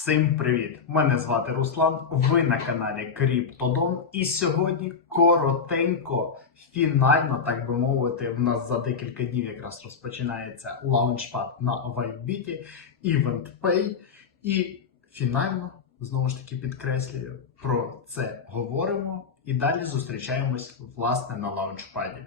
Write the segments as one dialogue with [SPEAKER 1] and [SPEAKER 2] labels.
[SPEAKER 1] Всім привіт! Мене звати Руслан. Ви на каналі Криптодон. І сьогодні коротенько, фінально, так би мовити, в нас за декілька днів якраз розпочинається лаунчпад на WhiteBit, EventPay. І фінально, знову ж таки підкреслюю, про це говоримо. І далі зустрічаємось власне на лаунчпаді.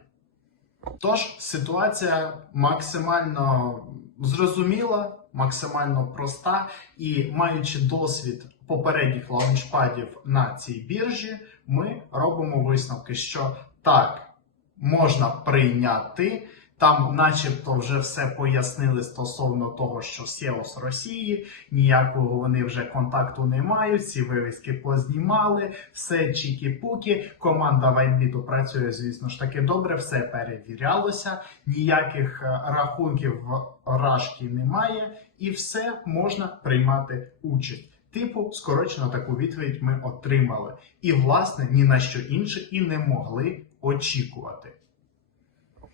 [SPEAKER 1] Тож ситуація максимально зрозуміла, максимально проста, і маючи досвід попередніх лаунчпадів на цій біржі, ми робимо висновки, що так можна прийняти. Там, начебто, вже все пояснили стосовно того, що з Росії, ніякого вони вже контакту не мають, ці вивіски познімали, все чікі-пукі. Команда Вайнбіту працює, звісно ж таки добре, все перевірялося, ніяких е, рахунків рашки немає, і все можна приймати участь. Типу, скорочено таку відповідь ми отримали. І, власне, ні на що інше і не могли очікувати.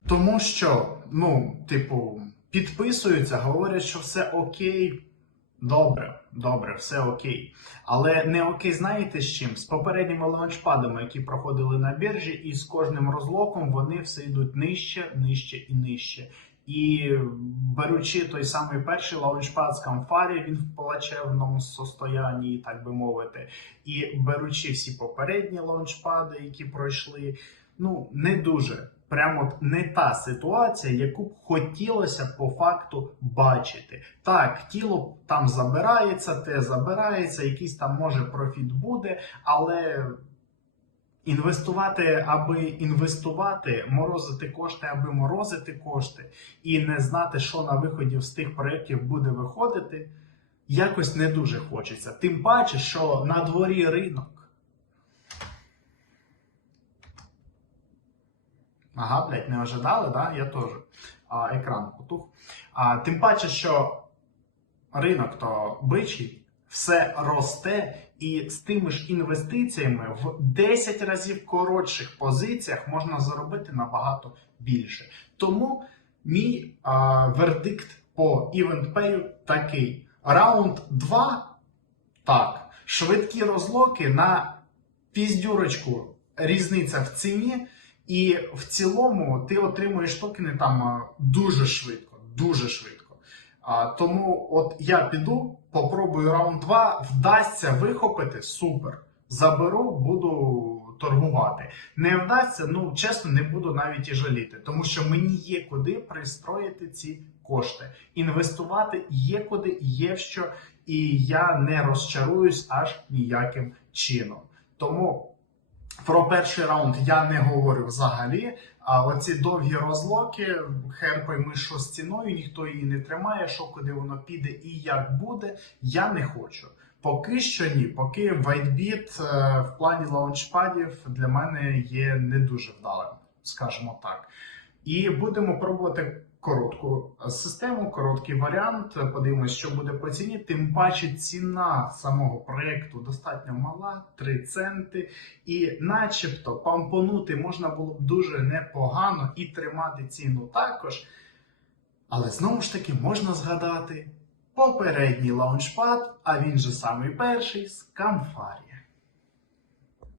[SPEAKER 1] Тому що, ну, типу, підписуються, говорять, що все окей. Добре, добре, все окей. Але не окей, знаєте з чим? З попередніми лаунчпадами, які проходили на біржі, і з кожним розлоком вони все йдуть нижче, нижче і нижче. І беручи той самий перший лаунчпад з Камфарі, він в плачевному состоянні, так би мовити, і беручи всі попередні лаунчпади, які пройшли, ну не дуже. Прямо не та ситуація, яку б хотілося по факту бачити. Так, тіло там забирається, те забирається, якийсь там може профіт буде, але інвестувати, аби інвестувати, морозити кошти, аби морозити кошти, і не знати, що на виході з тих проєктів буде виходити, якось не дуже хочеться. Тим паче, що на дворі ринок. Ага, блядь, не ожидали, да? Я теж. А, екран потух. А, тим паче, що ринок то бичий, все росте, і з тими ж інвестиціями в 10 разів коротших позиціях можна заробити набагато більше. Тому мій а, вердикт по EventPay такий: раунд 2 так, швидкі розлоки на піздюрочку, різниця в ціні. І в цілому ти отримуєш токени там дуже швидко, дуже швидко. А, тому от я піду, попробую раунд 2, вдасться вихопити, супер. Заберу, буду торгувати. Не вдасться, ну чесно, не буду навіть і жаліти, тому що мені є куди пристроїти ці кошти. Інвестувати є куди, є в що, і я не розчаруюсь аж ніяким чином. Тому. Про перший раунд я не говорю взагалі. А оці довгі розлоки, хер пойми, що ціною, ніхто її не тримає, що куди воно піде і як буде, я не хочу. Поки що ні, поки WhiteBit е, в плані лаунчпадів для мене є не дуже вдалим, скажімо так. І будемо пробувати коротку систему, короткий варіант. Подивимось, що буде по ціні. Тим паче ціна самого проєкту достатньо мала 3 центи. І, начебто, пампонути можна було б дуже непогано і тримати ціну також. Але знову ж таки можна згадати попередній лаунчпад, а він же самий перший з Камфарі.